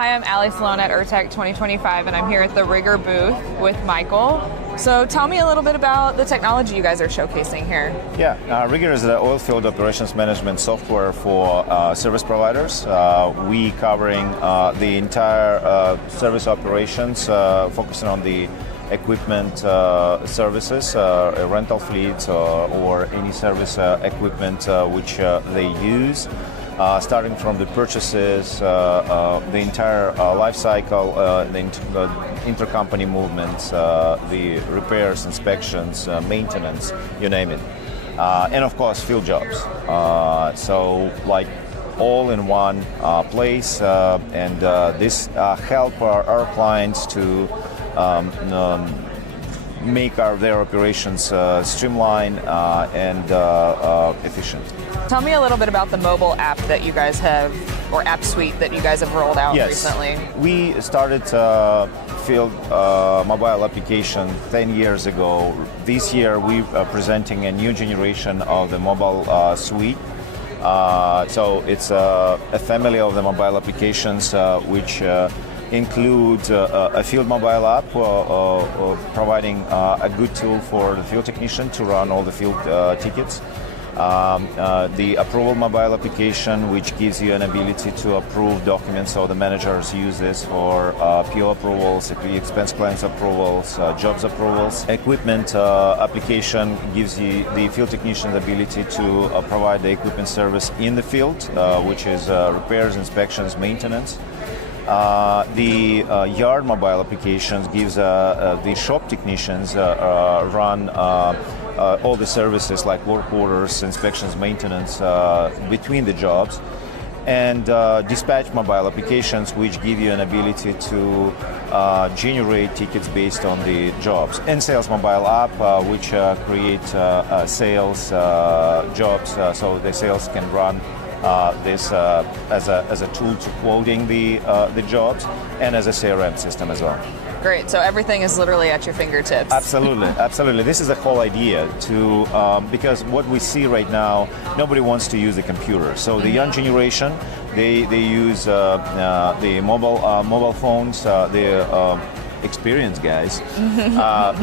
Hi, I'm Allie Sloan at URTeC 2025, and I'm here at the RigER booth with Michael. So tell me a little bit about the technology you guys are showcasing here. Yeah, RigER is the oilfield operations management software for service providers. We covering the entire service operations, focusing on the equipment services, rental fleets, or any service equipment which they use. Starting from the purchases, the entire life cycle, the intercompany movements, the repairs, inspections, maintenance, you name it. And of course, field jobs. So like all in one place, and this help our clients to make their operations streamlined and efficient. Tell me a little bit about the mobile app that you guys have, or app suite that you guys have rolled out recently. We started field mobile application 10 years ago. This year we are presenting a new generation of the mobile suite. So it's a family of the mobile applications which includes a field mobile app providing a good tool for the field technician to run all the field tickets. The approval mobile application, which gives you an ability to approve documents, so the managers use this for PO approvals, expense claims approvals, jobs approvals. Equipment application gives you the field technician the ability to provide the equipment service in the field, which is repairs, inspections, maintenance. The yard mobile applications gives the shop technicians run all the services like work orders, inspections, maintenance between the jobs. And dispatch mobile applications, which give you an ability to generate tickets based on the jobs. And sales mobile app, which create sales jobs, so the sales can run this as a tool to quoting the jobs, and as a CRM system as well. Great, so everything is literally at your fingertips. Absolutely, absolutely. This is the whole idea to, because what we see right now, nobody wants to use the computer. So the young generation, they use the mobile phones, the experienced guys,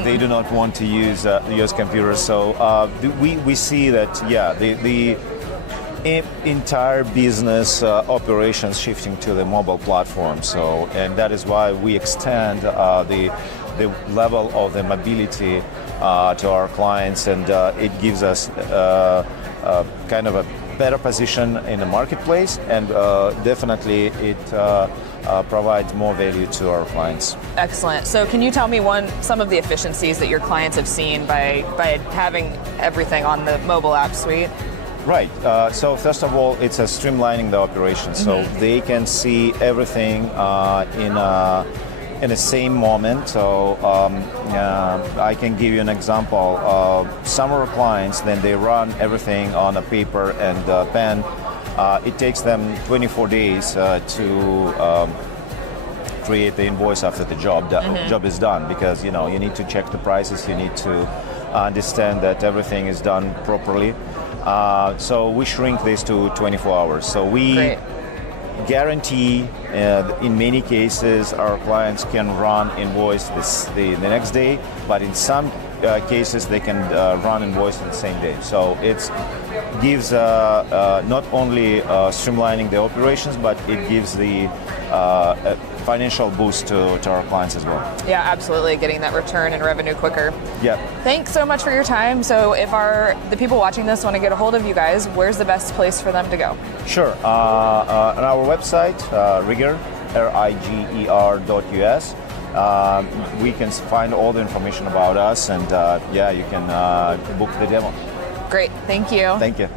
they do not want to use computers. So we see that, the entire business operations shifting to the mobile platform. So, and that is why we extend the level of the mobility to our clients, and it gives us kind of a better position in the marketplace, and definitely it provides more value to our clients. Excellent. So can you tell me some of the efficiencies that your clients have seen by having everything on the mobile app suite? Right. So first of all, it's streamlining the operation, so they can see everything in the same moment. So I can give you an example. Some of our clients, then they run everything on a paper and pen. It takes them 24 days to create the invoice after the job is done, because you need to check the prices, you need to understand that everything is done properly. So we shrink this to 24 hours. So we guarantee, in many cases, our clients can run invoice the next day, but in some cases they can run invoice the same day. So it gives not only streamlining the operations, but it gives the financial boost to our clients as well. Yeah, absolutely, getting that return and revenue quicker. Yeah. Thanks so much for your time. So if the people watching this want to get a hold of you guys, where's the best place for them to go? Sure. On our website, RigER, RigER.us, we can find all the information about us, and you can book the demo. Great, thank you. Thank you.